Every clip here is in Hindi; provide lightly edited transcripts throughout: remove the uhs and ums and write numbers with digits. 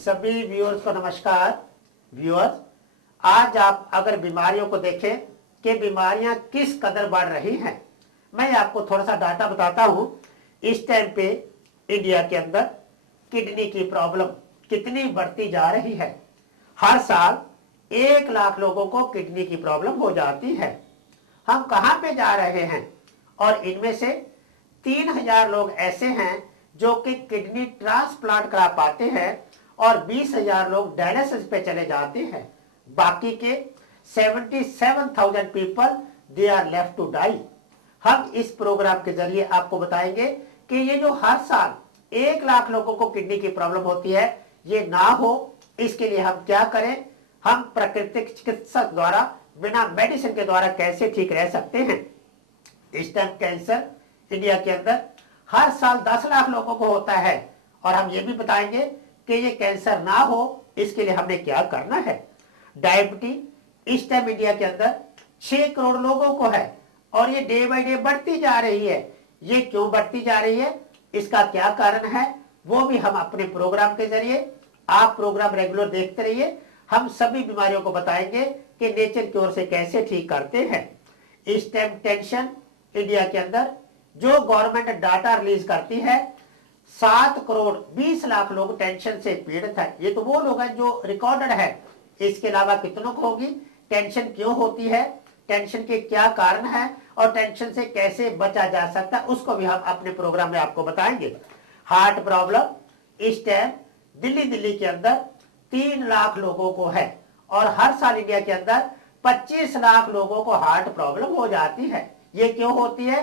सभी व्यूअर्स को नमस्कार। व्यूअर्स, आज आप अगर बीमारियों को देखें कि बीमारियां किस कदर बढ़ रही हैं, मैं आपको थोड़ा सा डाटा बताता हूं। इस टाइम पे इंडिया के अंदर किडनी की प्रॉब्लम कितनी बढ़ती जा रही है। हर साल 1 लाख लोगों को किडनी की प्रॉब्लम हो जाती है। हम कहां पे जा रहे हैं? और इनमें से 3000 लोग ऐसे हैं जो कि किडनी ट्रांसप्लांट करा पाते हैं और 20,000 लोग डायलिसिस पे चले जाते हैं। बाकी के 77,000 people they are left to die. हम इस प्रोग्राम के जरिए आपको बताएंगे कि ये जो हर साल 1 लाख लोगों को किडनी की प्रॉब्लम होती है, ये ना हो, इसके लिए हम क्या करें, हम प्राकृतिक चिकित्सा द्वारा बिना मेडिसिन के द्वारा कैसे ठीक रह सकते हैं। इस टाइम कैंसर इंडिया के अंदर हर साल 10 लाख लोगों को होता है और हम ये भी बताएंगे कि ये कैंसर ना हो, इसके लिए हमने क्या करना है। डायबिटीज इस टाइम इंडिया के अंदर 6 करोड़ लोगों को है और ये डे बाय डे बढ़ती जा रही है। ये क्यों बढ़ती जा रही है, इसका क्या कारण है, वो भी हम अपने प्रोग्राम के जरिए, आप प्रोग्राम रेगुलर देखते रहिए, हम सभी बीमारियों को बताएंगे कि नेचर की ओर से कैसे ठीक करते हैं। इस टाइम टेंशन इंडिया के अंदर जो गवर्नमेंट डाटा रिलीज करती है, 7 करोड़ 20 लाख लोग टेंशन से पीड़ित है। ये तो वो लोग हैं जो रिकॉर्डेड है। इसके अलावा कितनों को होगी, टेंशन क्यों होती है, टेंशन के क्या कारण है और टेंशन से कैसे बचा जा सकता है, उसको भी हम अपने प्रोग्राम में आपको बताएंगे। हार्ट प्रॉब्लम इस टाइम दिल्ली के अंदर 3 लाख लोगों को है और हर साल इंडिया के अंदर 25 लाख लोगों को हार्ट प्रॉब्लम हो जाती है। ये क्यों होती है,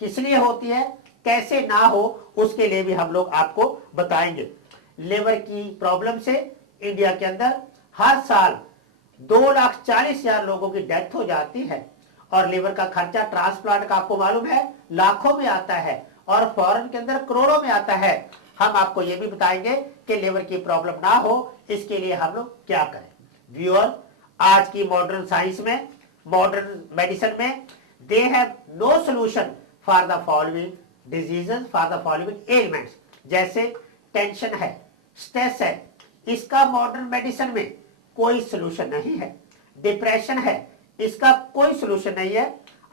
किस लिए होती है, कैसे ना हो, उसके लिए भी हम लोग आपको बताएंगे। लिवर की प्रॉब्लम से इंडिया के अंदर हर साल 2,40,000 लोगों की डेथ हो जाती है और लिवर का खर्चा ट्रांसप्लांट का आपको मालूम है लाखों में आता है और फॉरेन के अंदर करोड़ों में आता है। हम आपको ये भी बताएंगे कि लिवर की प्रॉब्लम ना हो, इसके लिए हम लोग क्या करें। व्यूअर, आज की मॉडर्न साइंस में, मॉडर्न मेडिसिन में, they have no solution for the following diseases, for the following elements. जैसे टेंशन है, स्ट्रेस है, इसका मॉडर्न मेडिसिन में कोई सोल्यूशन नहीं है। डिप्रेशन है, इसका कोई सोल्यूशन नहीं है।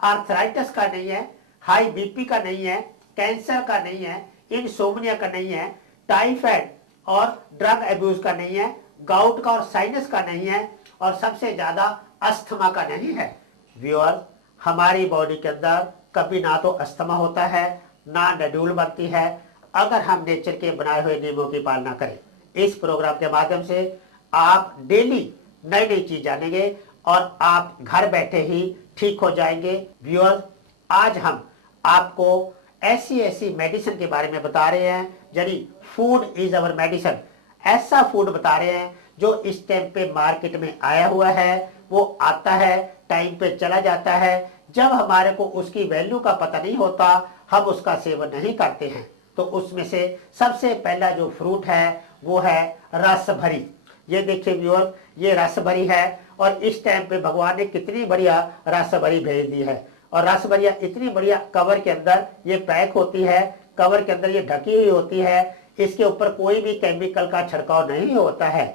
आर्थराइटिस का नहीं है, हाई बीपी का नहीं है, कैंसर का नहीं है, इंसोम्निया का नहीं है, टाइफाइड और ड्रग अब्यूज का नहीं है, गाउट का और साइनस का नहीं है और सबसे ज्यादा अस्थमा का नहीं है। व्यूअर्स, हमारी बॉडी के अंदर कभी ना तो अस्थमा होता है, ना नड्यूल बनती है, अगर हम नेचर के बनाए हुए नियमों की पालना करें। इस प्रोग्राम के माध्यम से आप डेली नई नई चीज जानेंगे और आप घर बैठे ही ठीक हो जाएंगे। व्यूअर्स, आज हम आपको ऐसी मेडिसिन के बारे में बता रहे हैं, यानी फूड इज अवर मेडिसिन। ऐसा फूड बता रहे हैं जो इस टाइम पे मार्केट में आया हुआ है, वो आता है, टाइम पे चला जाता है। जब हमारे को उसकी वैल्यू का पता नहीं होता, हम उसका सेवन नहीं करते हैं। तो उसमें से सबसे पहला जो फ्रूट है वो है रस भरी। ये देखिए व्यूअर, ये रस भरी है और इस टाइम पे भगवान ने कितनी बढ़िया रस भरी भेज दी है और रस भरिया इतनी बढ़िया कवर के अंदर ये पैक होती है, कवर के अंदर ये ढकी हुई होती है, इसके ऊपर कोई भी केमिकल का छिड़काव नहीं होता है।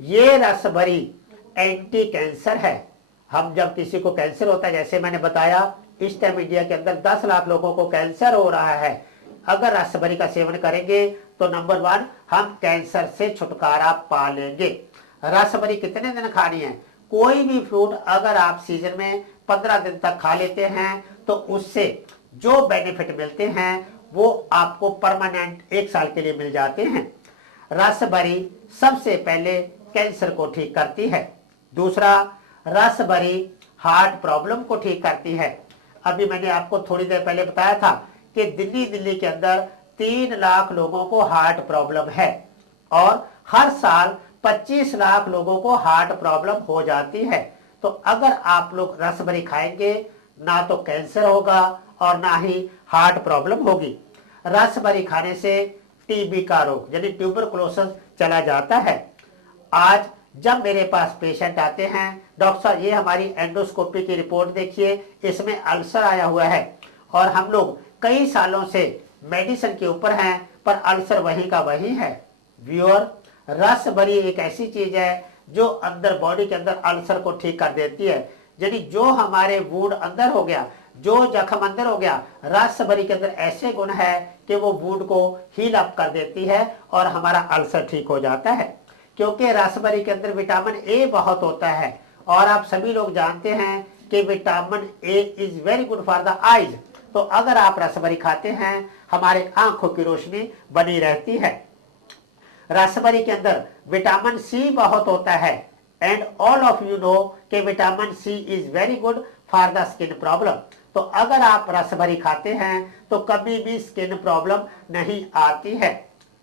ये रस भरी एंटी कैंसर है। हम जब किसी को कैंसर होता है, जैसे मैंने बताया, इस टाइम इंडिया के अंदर 10 लाख लोगों को कैंसर हो रहा है। अगर रसभरी का सेवन करेंगे तो नंबर 1 हम कैंसर से छुटकारा पा लेंगे। रसभरी कितने दिन खानी है? कोई भी फ्रूट अगर आप सीजन में 15 दिन तक खा लेते हैं तो उससे जो बेनिफिट मिलते हैं वो आपको परमानेंट 1 साल के लिए मिल जाते हैं। रसभरी सबसे पहले कैंसर को ठीक करती है। दूसरा, रसभरी हार्ट प्रॉब्लम को ठीक करती है। अभी मैंने आपको थोड़ी देर पहले बताया था कि दिल्ली के अंदर 3 लाख लोगों को हार्ट प्रॉब्लम है और हर साल 25 लाख लोगों को हार्ट प्रॉब्लम हो जाती है। तो अगर आप लोग रसभरी खाएंगे, ना तो कैंसर होगा और ना ही हार्ट प्रॉब्लम होगी। रसभरी खाने से टीबी का रोग यानी ट्यूबरकुलोसिस चला जाता है। आज जब मेरे पास पेशेंट आते हैं, डॉक्टर साहब ये हमारी एंडोस्कोपी की रिपोर्ट देखिए, इसमें अल्सर आया हुआ है और हम लोग कई सालों से मेडिसिन के ऊपर हैं पर अल्सर वही का वही है। व्यूअर, रस भरी एक ऐसी चीज है जो अंदर बॉडी के अंदर अल्सर को ठीक कर देती है। यानी जो हमारे वुंड अंदर हो गया, जो जख्म अंदर हो गया, रस भरी के अंदर ऐसे गुण है कि वो वुंड को हील अप कर देती है और हमारा अल्सर ठीक हो जाता है। क्योंकि रस भरी के अंदर विटामिन ए बहुत होता है और आप सभी लोग जानते हैं कि vitamin A is very good for the eyes. तो अगर आप रसभरी खाते हैं हमारे आंखों की रोशनी बनी रहती है। रसभरी के अंदर विटामिन सी बहुत होता है and all of you know कि vitamin C is very good for the skin problem. तो अगर आप रसभरी खाते हैं तो कभी भी स्किन प्रॉब्लम नहीं आती है।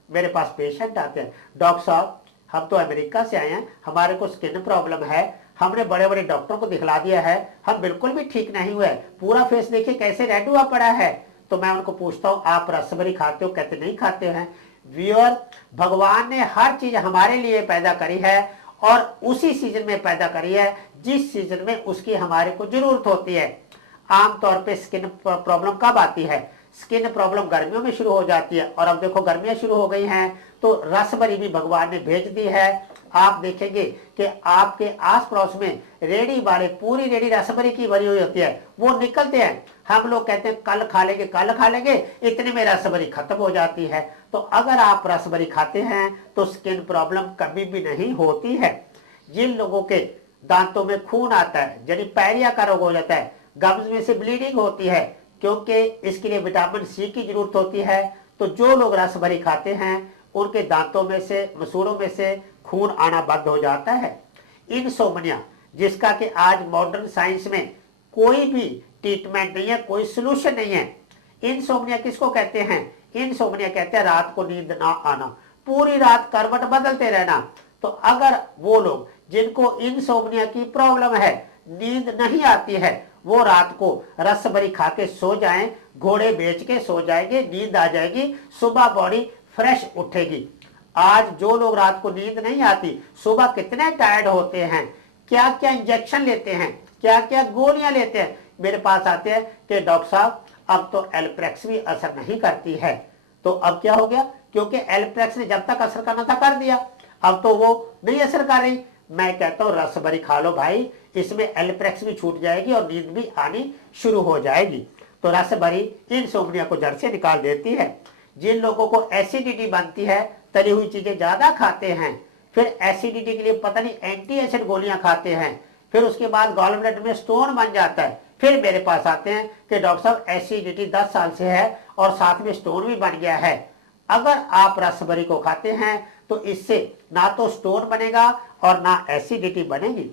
मेरे पास पेशेंट आते हैं, डॉक्टर साहब हम तो अमेरिका से आए हैं, हमारे को स्किन प्रॉब्लम है, हमने बड़े बड़े डॉक्टरों को दिखला दिया है, हम बिल्कुल भी ठीक नहीं हुए, पूरा फेस देखिए कैसे रेड हुआ पड़ा है। तो मैं उनको पूछता हूँ आप रसभरी खाते हो? कहते नहीं खाते हैं। व्यूअर, भगवान ने हर चीज हमारे लिए पैदा करी है और उसी सीजन में पैदा करी है जिस सीजन में उसकी हमारे को जरूरत होती है। आमतौर पे स्किन प्रॉब्लम कब आती है? स्किन प्रॉब्लम गर्मियों में शुरू हो जाती है और अब देखो गर्मियां शुरू हो गई हैं तो रसभरी भी भगवान ने भेज दी है। आप देखेंगे कि आपके आस पड़ोस में रेडी वाले पूरी रेडी रसभरी की भरी हुई होती है, वो निकलते हैं। हम लोग कहते हैं कल खा लेंगे, कल खा लेंगे, इतने में रसभरी खत्म हो जाती है। तो अगर आप रसभरी खाते हैं तो स्किन प्रॉब्लम कभी भी नहीं होती है। जिन लोगों के दांतों में खून आता है, यानी पैरिया का रोग हो जाता है, गम्स में से ब्लीडिंग होती है, क्योंकि इसके लिए विटामिन सी की जरूरत होती है। तो जो लोग रसभरी खाते हैं उनके दांतों में से, मसूड़ों में से खून आना बंद हो जाता है। इनसोमनिया, जिसका कि आज मॉडर्न साइंस में कोई भी ट्रीटमेंट नहीं है, कोई सोल्यूशन नहीं है। इनसोमनिया किसको कहते हैं? इनसोमनिया कहते हैं रात को नींद ना आना, पूरी रात करवट बदलते रहना। तो अगर वो लोग जिनको इनसोमनिया की प्रॉब्लम है, नींद नहीं आती है, वो रात को रसभरी खा के सो जाएं, घोड़े बेच के सो जाएंगे, नींद आ जाएगी, सुबह बॉडी फ्रेश उठेगी। आज जो लोग रात को नींद नहीं आती, सुबह कितने टायर्ड होते हैं, क्या क्या इंजेक्शन लेते हैं, क्या क्या गोलियां लेते हैं, मेरे पास आते हैं कि डॉक्टर साहब अब तो एल्प्रेक्स भी असर नहीं करती है। तो अब क्या हो गया? क्योंकि एल्प्रेक्स ने जब तक असर करना था कर दिया, अब तो वो नहीं असर कर रही। मैं कहता हूँ रसभरी खा लो भाई, इसमें एल्प्रेक्स भी छूट जाएगी और नींद भी आनी शुरू हो जाएगी। तो रसभरी इनसोमनिया को जड़ से निकाल देती है। जिन लोगों को एसिडिटी बनती है, तली हुई चीजें ज्यादा खाते हैं, फिर एसिडिटी के लिए पता नहीं एंटी एसिड गोलियां खाते हैं, फिर उसके बाद गॉल ब्लैडर में स्टोन बन जाता है, फिर मेरे पास आते हैं कि डॉक्टर साहब एसिडिटी 10 साल से है और साथ में स्टोन भी बन गया है। अगर आप रसभरी को खाते हैं तो इससे ना तो स्टोन बनेगा और ना एसिडिटी बनेगी।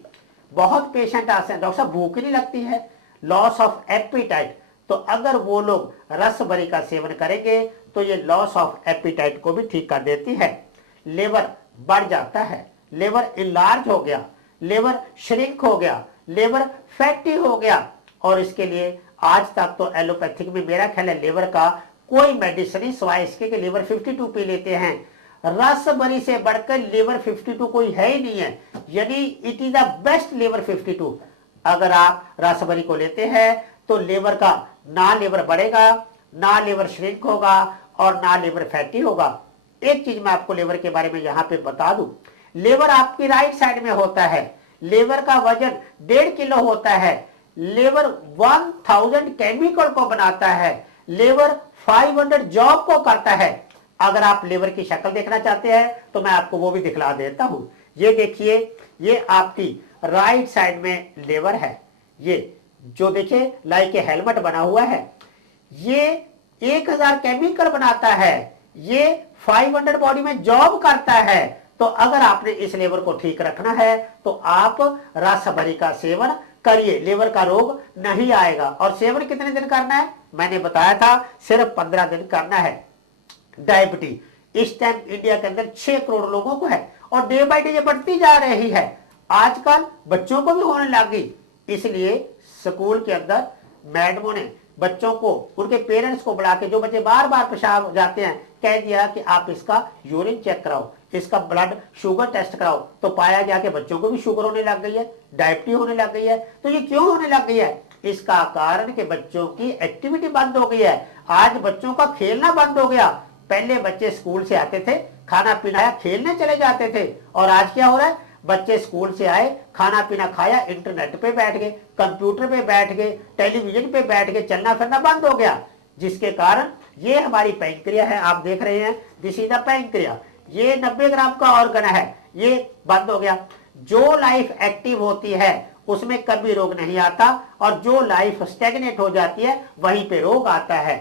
बहुत पेशेंट आते हैं, डॉक्टर साहब भूख नहीं लगती है, लॉस ऑफ एपिटाइट। तो अगर वो लोग रसभरी का सेवन करेंगे तो ये लॉस ऑफ एपिटाइट को भी ठीक कर देती है। लेवर बढ़ जाता है, लेवर इनलार्ज हो गया, लेवर श्रिंक हो गया, लेवर फैटी हो गया, और इसके लिए आज तक तो एलोपैथिक में मेरा ख्याल है लेवर का कोई मेडिसिन नहीं, सिवाय इसके कि लेवर 52 पी लेते हैं। रसभरी से बढ़कर लेवर 52 कोई है ही नहीं है, यानी इट इज द बेस्ट लेवर 52। अगर आप रसभरी को लेते हैं तो लेवर का ना लेवर बढ़ेगा, ना लेवर श्रिंक होगा और ना लेवर फैटी होगा। एक चीज मैं आपको लेवर के बारे में यहां पे बता दूं, लेवर आपकी राइट साइड में होता है, लेवर का वजन 1.5 किलो होता है, लेवर 1000 केमिकल को बनाता है, लेवर 500 जॉब को करता है। अगर आप लेवर की शक्ल देखना चाहते हैं तो मैं आपको वो भी दिखला देता हूं। ये देखिए, ये आपकी राइट साइड में लेवर है, ये जो देखिए लाइक ए हेलमेट बना हुआ है, ये 1000 केमिकल बनाता है, ये 500 बॉडी में जॉब करता है। तो अगर आपने इस लेवर को ठीक रखना है तो आप रसभरी का सेवन करिए, लेवर का रोग नहीं आएगा। और सेवन कितने दिन करना है? मैंने बताया था सिर्फ 15 दिन करना है। डायबिटीज इस टाइम इंडिया के अंदर 6 करोड़ लोगों को है और डे बाय डे ये बढ़ती जा रही है, आजकल बच्चों को भी होने लगी। इसलिए स्कूल के अंदर मैडमों ने बच्चों को, उनके पेरेंट्स को बुला के, जो बच्चे बार बार पेशाब जाते हैं, कह दिया कि आप इसका यूरिन चेक कराओ, इसका ब्लड शुगर टेस्ट कराओ। तो पाया गया कि बच्चों को भी शुगर होने लग गई है, डायबिटीज होने लग गई है। तो ये क्यों होने लग गई है? इसका कारण कि बच्चों की एक्टिविटी बंद हो गई है। आज बच्चों का खेलना बंद हो गया, पहले बच्चे स्कूल से आते थे, खाना पीना खेलने चले जाते थे, और आज क्या हो रहा है, बच्चे स्कूल से आए, खाना पीना खाया, इंटरनेट पे बैठ गए, कंप्यूटर पे बैठ गए, टेलीविजन पे बैठ गए, चलना फिरना बंद हो गया, जिसके कारण ये हमारी पैंक्रिया है, आप देख रहे हैं, दिस इज द पैंक्रिया, ये 90 ग्राम का ऑर्गन है, ये बंद हो गया। जो लाइफ एक्टिव होती है उसमें कभी रोग नहीं आता, और जो लाइफ स्टेगनेट हो जाती है वहीं पे रोग आता है।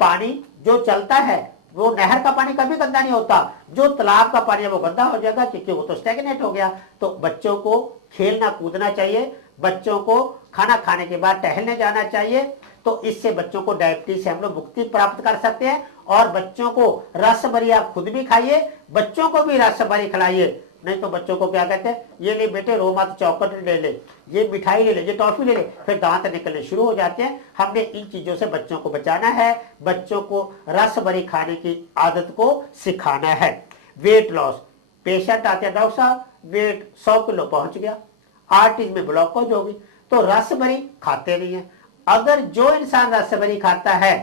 पानी जो चलता है, वो नहर का पानी कभी गंदा नहीं होता, जो तालाब का पानी है वो गंदा हो जाएगा, क्योंकि वो तो स्टेगनेट हो गया। तो बच्चों को खेलना कूदना चाहिए, बच्चों को खाना खाने के बाद टहलने जाना चाहिए, तो इससे बच्चों को डायबिटीज से हम लोग मुक्ति प्राप्त कर सकते हैं। और बच्चों को रस भरी आप खुद भी खाइए, बच्चों को भी रस भरी खिलाइए। नहीं तो बच्चों को क्या कहते हैं, ये ले बेटे रो मत, चॉकलेट ले ले, ये मिठाई ले ले, ये टॉफी ले ले, फिर दांत निकलने शुरू हो जाते हैं। हमने इन चीजों से बच्चों को बचाना है, बच्चों को रस भरी खाने की आदत को सिखाना है। वेट लॉस, पेशेंट आते हैं, डॉक्टर साहब वेट 100 किलो पहुंच गया, आर्टरी में ब्लॉकेज होगी, तो रस भरी खाते नहीं है। अगर जो इंसान रस भरी खाता है,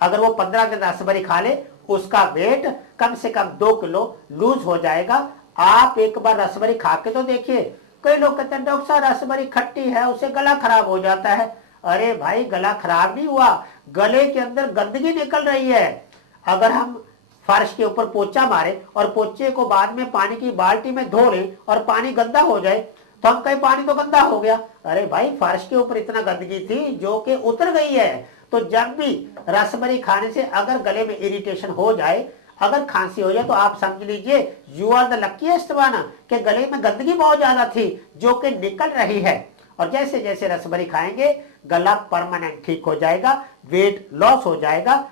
अगर वो 15 दिन रस भरी खा ले, उसका वेट कम से कम 2 किलो लूज हो जाएगा। आप एक बार रसभरी खा के तो देखिए। कई लोग कहते हैं डॉक्टर साहब रसभरी खट्टी है, उससे गला खराब हो जाता है। अरे भाई, गला खराब नहीं हुआ, गले के अंदर गंदगी निकल रही है। अगर हम फर्श के ऊपर पोछा मारे और पोछे को बाद में पानी की बाल्टी में धो लें और पानी गंदा हो जाए, तो हम कहीं पानी तो गंदा हो गया। अरे भाई, फर्श के ऊपर इतना गंदगी थी जो कि उतर गई है। तो जब भी रसभरी खाने से अगर गले में इरिटेशन हो जाए, अगर खांसी हो जाए, तो आप समझ लीजिए you are the luckiest one, कि गले में गंदगी बहुत ज्यादा थी जो कि निकल रही है। और जैसे जैसे रसभरी खाएंगे गला परमानेंट ठीक हो जाएगा, वेट लॉस हो जाएगा।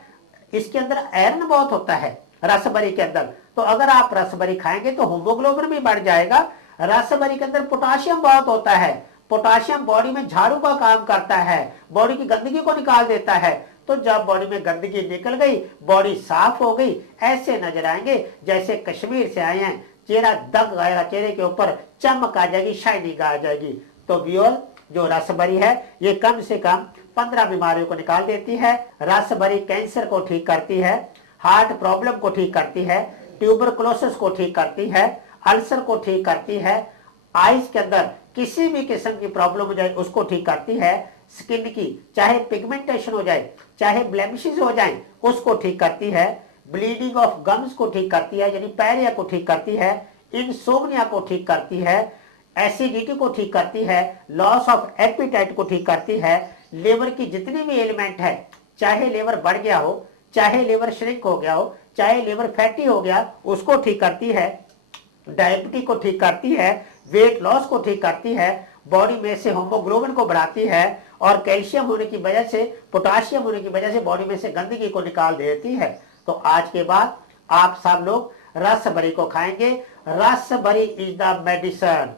इसके अंदर आयरन बहुत होता है रसभरी के अंदर, तो अगर आप रसभरी खाएंगे तो हीमोग्लोबिन भी बढ़ जाएगा। रसभरी के अंदर पोटाशियम बहुत होता है, पोटाशियम बॉडी में झाड़ू का काम करता है, बॉडी की गंदगी को निकाल देता है। तो जब बॉडी में गंदगी निकल गई, बॉडी साफ हो गई, ऐसे नजर आएंगे जैसे कश्मीर से आए हैं, चेहरा दग आएगा, चेहरे के ऊपर चमक आ जाएगी, शाइनिंग आ जाएगी। तो व्यूअर, जो रसभरी है ये कम से कम 15 बीमारियों को निकाल देती है। रसभरी कैंसर को ठीक करती है, हार्ट प्रॉब्लम को ठीक करती है, ट्यूबरकुलोसिस को ठीक करती है, अल्सर को ठीक करती है, आइज के अंदर किसी भी किस्म की प्रॉब्लम हो जाए उसको ठीक करती है, स्किन की चाहे पिगमेंटेशन हो जाए, चाहे ब्लेमिशेस हो जाए, उसको ठीक करती है, ब्लीडिंग ऑफ गम्स को ठीक करती है, यानी पैरिया को ठीक करती है, इंसोम्निया को ठीक करती है, एसिडिटी को ठीक करती है, लॉस ऑफ एपिटाइट को ठीक करती है, लिवर की जितनी भी एलिमेंट है, चाहे लिवर बढ़ गया हो, चाहे लिवर श्रिंक हो गया हो, चाहे लिवर फैटी हो गया, उसको ठीक करती है, डायबिटीज को ठीक करती है, वेट लॉस को ठीक करती है, बॉडी में से हीमोग्लोबिन को बढ़ाती है, और कैल्शियम होने की वजह से, पोटाशियम होने की वजह से बॉडी में से गंदगी को निकाल देती है। तो आज के बाद आप सब लोग रसभरी को खाएंगे। रसभरी इज द मेडिसिन,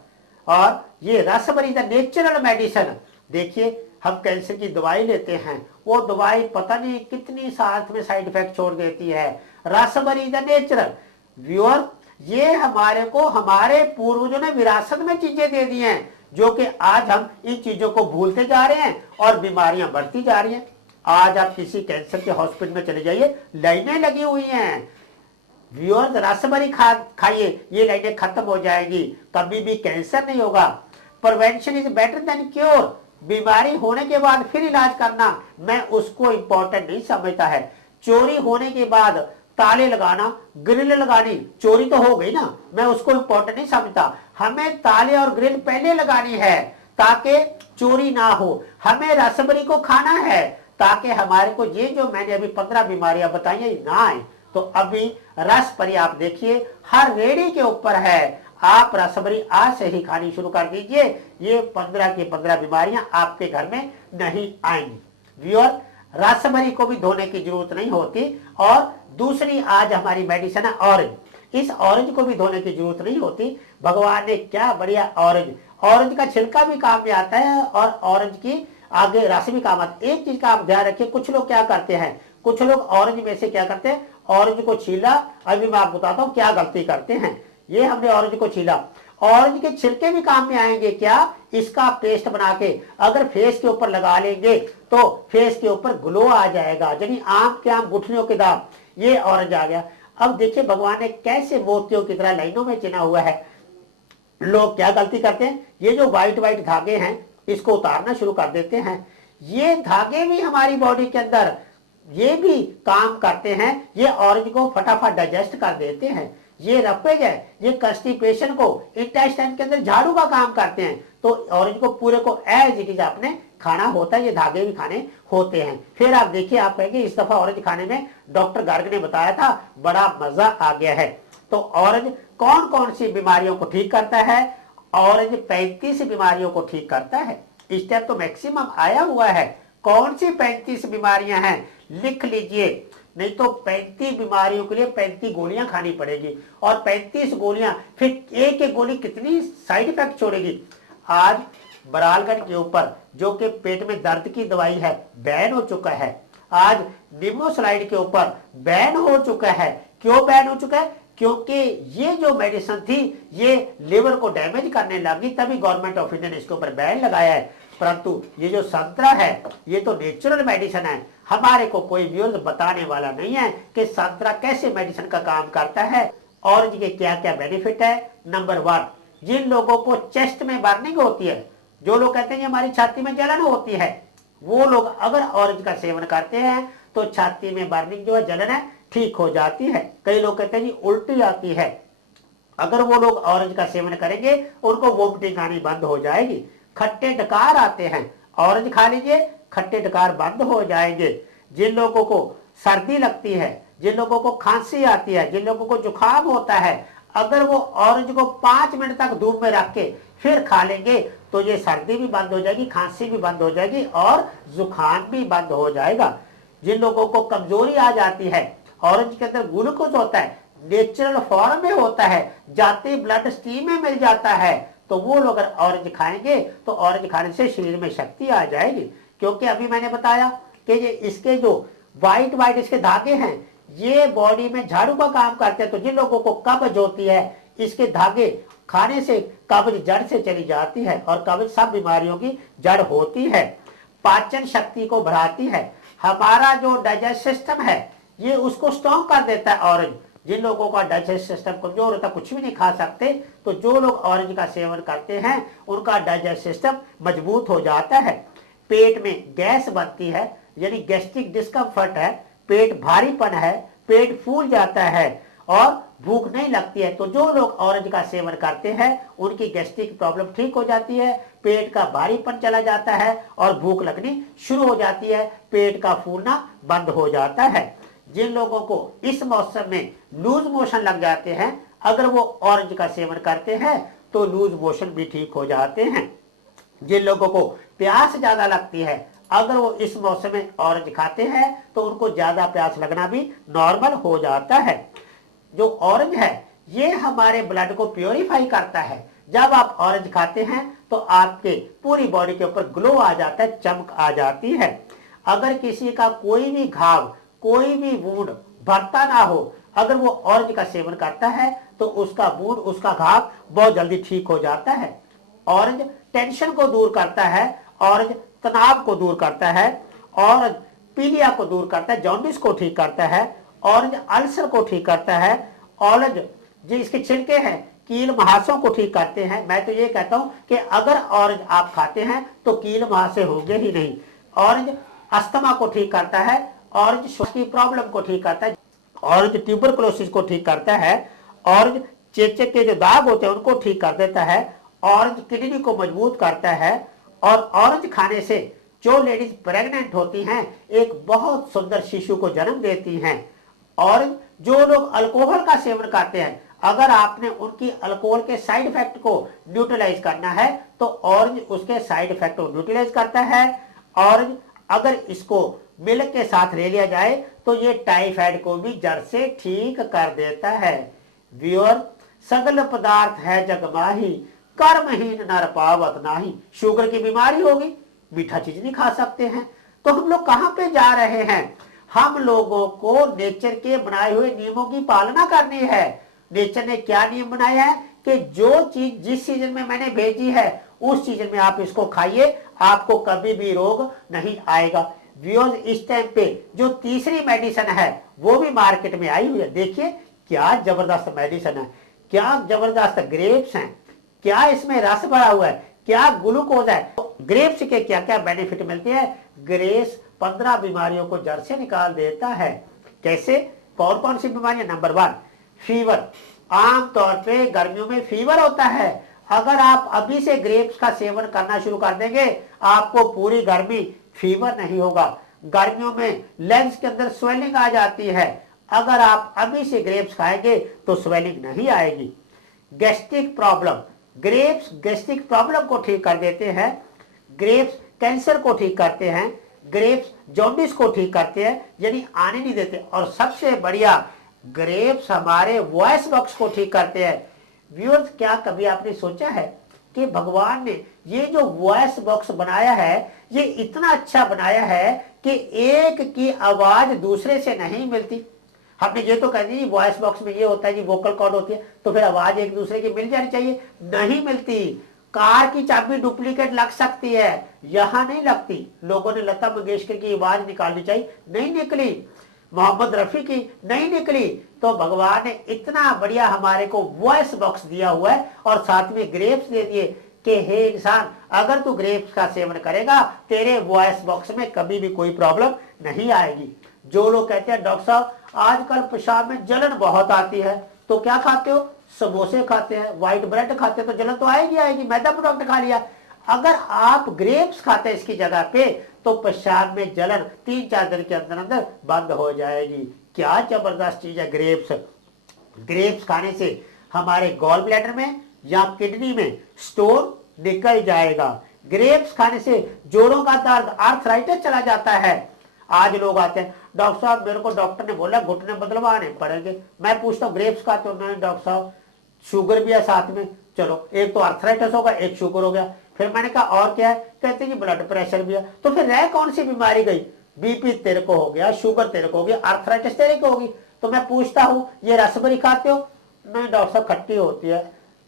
और ये रसभरी द नेचुरल मेडिसिन। देखिए, हम कैंसर की दवाई लेते हैं, वो दवाई पता नहीं कितनी साथ में साइड इफेक्ट छोड़ देती है। रसभरी द नेचुरल। व्यूअर, ये हमारे को हमारे पूर्वजों ने विरासत में चीजें दे दी हैं, जो कि आज हम इन चीजों को भूलते जा रहे हैं और बीमारियां बढ़ती जा रही हैं। आज आप किसी कैंसर के हॉस्पिटल में चले जाइए, लाइनें लगी हुई हैं। व्यूअर्स, रसभरी खाइए, ये लाइनें खत्म हो जाएगी, कभी भी कैंसर नहीं होगा। Prevention is better than cure. बीमारी होने के बाद फिर इलाज करना, मैं उसको इंपॉर्टेंट नहीं समझता है। चोरी होने के बाद ताले लगाना, ग्रिल लगानी, चोरी तो हो गई ना, मैं उसको इंपॉर्टेंट नहीं समझता। हमें ताले और ग्रिल पहले लगानी है ताकि चोरी ना हो। हमें रसभरी को खाना है ताकि हमारे को ये जो मैंने अभी 15 बीमारियां बताई है ना आए। तो अभी रसभरी आप देखिए हर रेडी के ऊपर है, आप रसभरी आज से ही खानी शुरू कर दीजिए, ये 15 की 15 बीमारियां आपके घर में नहीं आएंगी। व्यूअर, रसभरी को भी धोने की जरूरत नहीं होती। और दूसरी आज हमारी मेडिसिन है ऑरेंज। इस ऑरेंज को भी धोने की जरूरत नहीं होती। भगवान ने क्या बढ़िया ऑरेंज का छिलका भी काम में आता है, और ऑरेंज की आगे रस भी काम आता है। एक चीज का आप ध्यान रखिए, कुछ लोग क्या करते हैं, कुछ लोग ऑरेंज में से क्या करते हैं, ऑरेंज को छीला। अभी मैं आपको बताता हूँ क्या गलती करते हैं। ये हमने ऑरेंज को छीला, ऑरेंज के छिलके भी काम में आएंगे क्या, इसका पेस्ट बना के अगर फेस के ऊपर लगा लेंगे तो फेस के ऊपर ग्लो आ जाएगा, यानी आम के आम गुठलियों के दाग। ये ऑरेंज आ गया। अब देखिए भगवान ने कैसे मोतियों की तरह लाइनों में चिना हुआ है। लोग क्या गलती करते हैं, ये जो व्हाइट व्हाइट धागे हैं इसको उतारना शुरू कर देते हैं। ये धागे भी हमारी बॉडी के अंदर ये भी काम करते हैं, ये ऑरेंज को फटाफट डाइजेस्ट कर देते हैं। ये रफेज है, ये कंस्टिपेशन को इंटेस्टाइन के अंदर झाड़ू का काम करते हैं। तो ऑरेंज को पूरे को एज इट इज आपने खाना होता है, ये धागे भी खाने होते हैं। फिर आप देखिए, आप कहेंगे इस दफा ऑरेंज खाने में डॉक्टर गर्ग ने बताया था, बड़ा मजा आ गया है। तो ऑरेंज कौन कौन सी बीमारियों को ठीक करता है? ऑरेंज 35 बीमारियों को ठीक करता है। इस टाइम तो मैक्सिमम आया हुआ है। कौन सी 35 बीमारियां हैं लिख लीजिए, नहीं तो 35 बीमारियों के लिए 35 गोलियां खानी पड़ेगी। और 35 गोलियां, फिर एक एक गोली कितनी साइड इफेक्ट छोड़ेगी। आज बरालगढ़ के ऊपर जो कि पेट में दर्द की दवाई है बैन हो चुका है। आज निमोसलाइड के ऊपर बैन हो चुका है। क्यों बैन हो चुका है? क्योंकि ये जो मेडिसिन थी ये लिवर को डैमेज करने लगी, तभी गवर्नमेंट ऑफ इंडिया ने इसके ऊपर बैन लगाया है। परंतु ये जो संतरा है ये तो नेचुरल मेडिसिन है। हमारे को कोई व्यूअर्स बताने वाला नहीं है कि संतरा कैसे मेडिसिन का काम करता है। ऑरेंज के क्या क्या बेनिफिट है। नंबर 1, जिन लोगों को चेस्ट में बर्निंग होती है, जो लोग कहते हैं हमारी छाती में जलन होती है, वो लोग अगर ऑरेंज का सेवन करते हैं तो छाती में बर्निंग जो है, जलन है, ठीक हो जाती है। कई लोग कहते हैं जी उल्टी आती है, अगर वो लोग ऑरेंज का सेवन करेंगे उनको वोमिटिंग आनी बंद हो जाएगी। खट्टे डकार आते हैं, ऑरेंज खा लीजिए, खट्टे डकार बंद हो जाएंगे। जिन लोगों को सर्दी लगती है, जिन लोगों को खांसी आती है, जिन लोगों को जुकाम होता है, अगर वो ऑरेंज को 5 मिनट तक धूप में रख के फिर खा लेंगे तो ये सर्दी भी बंद हो जाएगी, खांसी भी बंद हो जाएगी और जुकाम भी बंद हो जाएगा। जिन लोगों को कमजोरी आ जाती है, ऑरेंज के अंदर ग्लूकोज होता है, नेचुरल फॉर्म में होता है, जाते ब्लड स्ट्रीम में मिल जाता है, तो वो लोग अगर ऑरेंज खाएंगे तो ऑरेंज खाने से शरीर में शक्ति आ जाएगी। क्योंकि अभी मैंने बताया कि ये इसके जो व्हाइट व्हाइट इसके धागे हैं ये बॉडी में झाड़ू का काम करते हैं। तो जिन लोगों को कब्ज होती है, इसके धागे खाने से कब्ज जड़ से चली जाती है, और कब्ज सब बीमारियों की जड़ होती है। पाचन शक्ति को बढ़ाती है। हमारा जो डाइजेस्ट सिस्टम है ये उसको स्ट्रॉन्ग कर देता है ऑरेंज। जिन लोगों का डाइजेस्ट सिस्टम कमजोर होता है, कुछ भी नहीं खा सकते, तो जो लोग ऑरेंज का सेवन करते हैं उनका डाइजेस्ट सिस्टम मजबूत हो जाता है। पेट में गैस बनती है, यानी गैस्ट्रिक डिस्कम्फर्ट है, पेट भारीपन है, पेट फूल जाता है और भूख नहीं लगती है, तो जो लोग ऑरेंज का सेवन करते हैं उनकी गैस्ट्रिक प्रॉब्लम ठीक हो जाती है, पेट का भारीपन चला जाता है और भूख लगनी शुरू हो जाती है, पेट का फूलना बंद हो जाता है। जिन लोगों को इस मौसम में लूज मोशन लग जाते हैं, अगर वो ऑरेंज का सेवन करते हैं तो लूज मोशन भी ठीक हो जाते हैं। जिन लोगों को प्यास ज्यादा लगती है, अगर वो इस मौसम में ऑरेंज खाते हैं तो उनको ज्यादा प्यास लगना भी नॉर्मल हो जाता है। जो ऑरेंज है ये हमारे ब्लड को प्योरीफाई करता है। जब आप ऑरेंज खाते हैं तो आपके पूरी बॉडी के ऊपर ग्लो आ जाता है, चमक आ जाती है। अगर किसी का कोई भी घाव, कोई भी वुंड भरता ना हो, अगर वो ऑरेंज का सेवन करता है तो उसका वुंड, उसका घाव बहुत जल्दी ठीक हो जाता है। ऑरेंज टेंशन को दूर करता है, ऑरेंज तनाव को दूर करता है, ऑरेंज पीलिया को दूर करता है, जॉन्डिस को ठीक करता है, ऑरेंज अल्सर को ठीक करता है, ऑरेंज जो इसके छिलके हैं कील मुहासों को ठीक करते हैं। मैं तो ये कहता हूं कि अगर ऑरेंज आप खाते हैं तो कील मुहासे होंगे ही नहीं। ऑरेंज अस्थमा को ठीक करता है, ऑरेंज श्वास की प्रॉब्लम को ठीक करता है, ऑरेंज ट्यूबरकुलोसिस को ठीक करता है, ऑरेंज चेचक के जो दाग होते हैं उनको ठीक कर देता है, ऑरेंज किडनी को मजबूत करता है, और ऑरेंज खाने से जो लेडीज प्रेग्नेंट होती हैं एक बहुत सुंदर शिशु को जन्म देती हैं। ऑरेंज जो लोग अल्कोहल का सेवन करते हैं, अगर आपने उनकी अल्कोहल के साइड इफेक्ट को न्यूट्रलाइज करना है तो ऑरेंज उसके साइड इफेक्ट को न्यूट्रलाइज करता है। ऑरेंज अगर इसको मिल्क के साथ ले लिया जाए तो ये टाइफाइड को भी जड़ से ठीक कर देता है। व्यूअर, सगल पदार्थ है जग माही, कर्महीन नर पावत नाही। शुगर की बीमारी होगी, मीठा चीज नहीं खा सकते हैं, तो हम लोग कहां पे जा रहे हैं? हम लोगों को नेचर के बनाए हुए नियमों की पालना करनी है। नेचर ने क्या नियम बनाया है कि जो चीज जिस सीजन में मैंने भेजी है उस सीजन में आप इसको खाइए, आपको कभी भी रोग नहीं आएगा। व्यूअर्स इस टाइम पे जो तीसरी मेडिसिन है वो भी मार्केट में आई हुई है। देखिए क्या जबरदस्त मेडिसिन है, क्या जबरदस्त ग्रेप्स हैं, क्या इसमें रस भरा हुआ है, क्या ग्लूकोज है। ग्रेप्स के क्या क्या बेनिफिट मिलते हैं। ग्रेप्स 15 बीमारियों को जड़ से निकाल देता है। कैसे, कौन कौन सी बीमारियां। Number 1 fever. आमतौर पे गर्मियों में फीवर होता है, अगर आप अभी से ग्रेप्स का सेवन करना शुरू कर देंगे आपको पूरी गर्मी फीवर नहीं होगा। गर्मियों में लेग्स के अंदर स्वेलिंग आ जाती है, अगर आप अभी से ग्रेप्स खाएंगे तो स्वेलिंग नहीं आएगी। Gastric problem, grapes gastric problem को ठीक कर देते हैं। ग्रेप्स कैंसर को ठीक करते हैं। ग्रेप्स जॉन्डिस को ठीक करते हैं, यानी आने नहीं देते। और सबसे बढ़िया ग्रेप्स हमारे वॉइस बॉक्स को ठीक करते हैं। व्यूअर्स क्या कभी आपने सोचा है कि भगवान ने ये जो वॉइस बॉक्स बनाया है ये इतना अच्छा बनाया है कि एक की आवाज दूसरे से नहीं मिलती। हमने ये तो कह दी वॉइस बॉक्स में ये होता है कि वोकल कॉर्ड होती है, तो फिर आवाज एक दूसरे की मिल जानी चाहिए, नहीं मिलती। कार की चाबी डुप्लीकेट लग सकती है, यहां नहीं लगती। लोगों ने लता मंगेशकर की आवाज निकालनी चाहिए, नहीं निकली। मोहम्मद रफी की नहीं निकली। तो भगवान ने इतना बढ़िया हमारे को वॉइस बॉक्स दिया हुआ है और साथ में ग्रेप्स दे दिए कि हे इंसान, अगर तू ग्रेप्स का सेवन करेगा तेरे वॉइस बॉक्स में कभी भी कोई प्रॉब्लम नहीं आएगी। जो लोग कहते हैं डॉक्टर साहब आजकल पेशाब में जलन बहुत आती है, तो क्या खाते हो, समोसे खाते हैं, व्हाइट ब्रेड खाते हैं, तो जलन तो आएगी आएगी, मैदा प्रोडक्ट खा लिया। अगर आप ग्रेप्स खाते हैं इसकी जगह पे तो पेशाब में जलन 3-4 दिन के अंदर अंदर बंद हो जाएगी। क्या जबरदस्त चीज है ग्रेप्स। ग्रेप्स खाने से हमारे गॉल ब्लैडर में या किडनी में स्टोन निकल जाएगा। ग्रेप्स खाने से जोड़ों का दर्द आर्थराइटिस चला जाता है। आज लोग आते हैं डॉक्टर साहब मेरे को डॉक्टर ने बोला घुटने बदलवाने पड़ेंगे। मैं पूछता हूँ ग्रेप्स खाते हो, नहीं डॉक्टर साहब शुगर भी है साथ में। चलो एक तो आर्थराइटिस होगा, एक शुगर हो गया। फिर मैंने कहा और क्या है, कहते हैं कि ब्लड प्रेशर भी है। तो फिर रह कौन सी बीमारी गई, बीपी तेरे को हो गया, शुगर तेरे को हो गया, आर्थराइटिस तेरे को होगी। तो मैं पूछता हूँ ये रसभरी खाते हो, नहीं डॉक्टर साहब खट्टी होती है।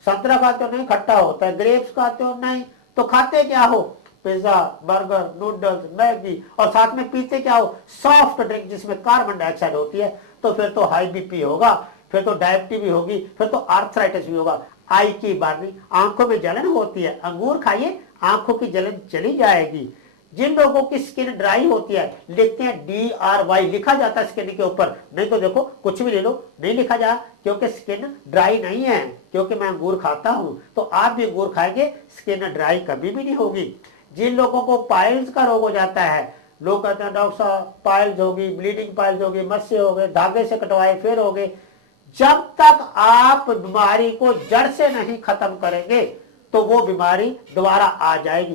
संतरा खाते हो, नहीं खट्टा होता है। ग्रेप्स खाते हो, नहीं। तो खाते क्या हो, पिज्जा, बर्गर, नूडल्स, मैगी, और साथ में पीते क्या हो, सॉफ्ट ड्रिंक जिसमें कार्बन डाइऑक्साइड होती है। तो फिर तो हाई बीपी होगा, फिर तो डायबिटीज भी होगी, फिर तो आर्थराइटिस भी होगा। आई की बार्नी, आंखों में जलन होती है, अंगूर खाइए आंखों की जलन चली जाएगी। जिन लोगों की स्किन ड्राई होती है लिखते हैं DRY, लिखा जाता है स्किन के ऊपर, नहीं तो देखो कुछ भी ले लो नहीं लिखा जा, क्योंकि स्किन ड्राई नहीं है। क्योंकि मैं अंगूर खाता हूं तो आप भी अंगूर खाएंगे, स्किन ड्राई कभी भी नहीं होगी। जिन लोगों को पाइल्स का रोग हो जाता है, लोग कहते हैं डॉक्टर साहब पाइल्स होगी, ब्लीडिंग पाइल्स होगी, मस्से हो गए, धागे से कटवाए फिर हो गए। जब तक आप बीमारी को जड़ से नहीं खत्म करेंगे तो वो बीमारी दोबारा आ जाएगी।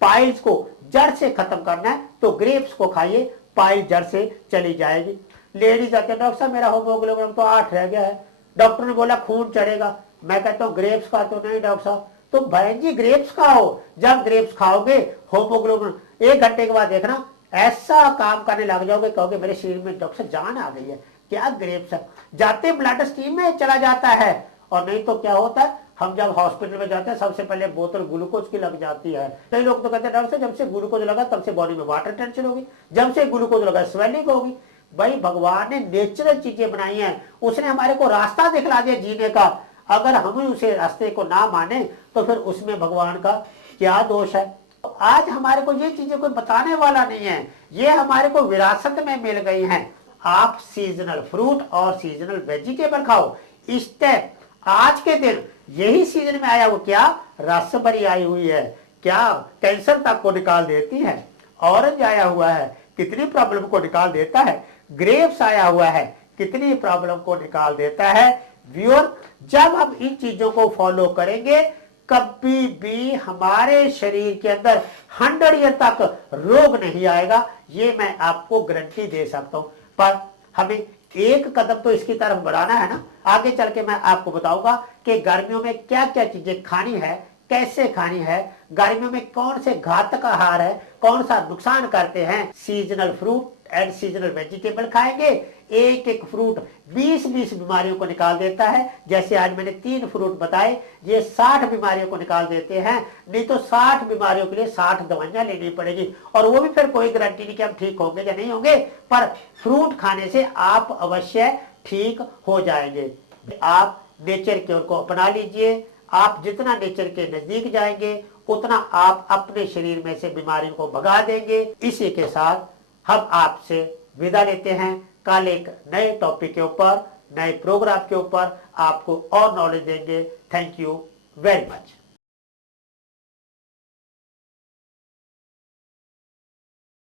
पाइल्स को जड़ से खत्म करना है तो ग्रेप्स को खाइए, पाइल जड़ से चली जाएगी। लेडीज आते हैं डॉक्टर साहब मेरा हीमोग्लोबिन तो 8 रह गया है, डॉक्टर ने बोला खून चढ़ेगा। मैं कहता हूँ ग्रेप्स खा तो, नहीं डॉक्टर साहब। तो बहन जी ग्रेप्स खाओ, जब ग्रेप्स खाओगे हीमोग्लोबिन 1 घंटे के बाद देखना ऐसा काम करने लग जाओगे, कहोगे मेरे शरीर में डॉक्टर जान आ गई है। क्या ग्रेप्स है, जाते ब्लड स्ट्रीम में चला जाता है। और नहीं तो क्या होता है, हम जब हॉस्पिटल में जाते हैं सबसे पहले बोतल ग्लूकोज की लग जाती है। कई लोग तो कहते हैं डॉक्टर जब से ग्लूकोज लगा तब से बॉडी में वाटर टेंशन होगी, जब से ग्लूकोज लगा स्वेलिंग होगी। भाई भगवान ने नेचुरल चीजें बनाई हैं, उसने हमारे को रास्ता दिखला दिया जीने का। अगर हम उसे रास्ते को ना माने तो फिर उसमें भगवान का क्या दोष है। तो आज हमारे को ये चीजें कोई बताने वाला नहीं है, ये हमारे को विरासत में मिल गई हैं। आप सीजनल फ्रूट और सीजनल वेजिटेबल खाओ। इस टाइम आज के दिन यही सीजन में आया वो क्या रसभरी आई हुई है, क्या कैंसर तक को निकाल देती है। ऑरेंज आया हुआ है, कितनी प्रॉब्लम को निकाल देता है। ग्रेप्स आया हुआ है, कितनी प्रॉब्लम को निकाल देता है। व्यूअर जब हम इन चीजों को फॉलो करेंगे कभी भी हमारे शरीर के अंदर 100 ईयर तक रोग नहीं आएगा, ये मैं आपको गारंटी दे सकता हूं। पर हमें एक कदम तो इसकी तरफ बढ़ाना है ना। आगे चल के मैं आपको बताऊंगा कि गर्मियों में क्या क्या चीजें खानी है, कैसे खानी है, गर्मियों में कौन से घातक आहार है, कौन सा नुकसान करते हैं। Seasonal fruit and seasonal vegetable खाएंगे, एक एक फ्रूट 20-20 बीमारियों को निकाल देता है। जैसे आज मैंने 3 फ्रूट बताए, ये 60 बीमारियों को निकाल देते हैं। नहीं तो 60 बीमारियों के लिए 60 दवाइयां लेनी पड़ेगी, और वो भी फिर कोई गारंटी नहीं कि हम ठीक होंगे या नहीं होंगे, पर फ्रूट खाने से आप अवश्य ठीक हो जाएंगे। आप नेचर की ओर को अपना लीजिए। आप जितना नेचर के नजदीक जाएंगे उतना आप अपने शरीर में से बीमारियों को भगा देंगे। इसी के साथ हम आपसे विदा लेते हैं। कल एक नए टॉपिक के ऊपर, नए प्रोग्राम के ऊपर आपको और नॉलेज देंगे। Thank you very much.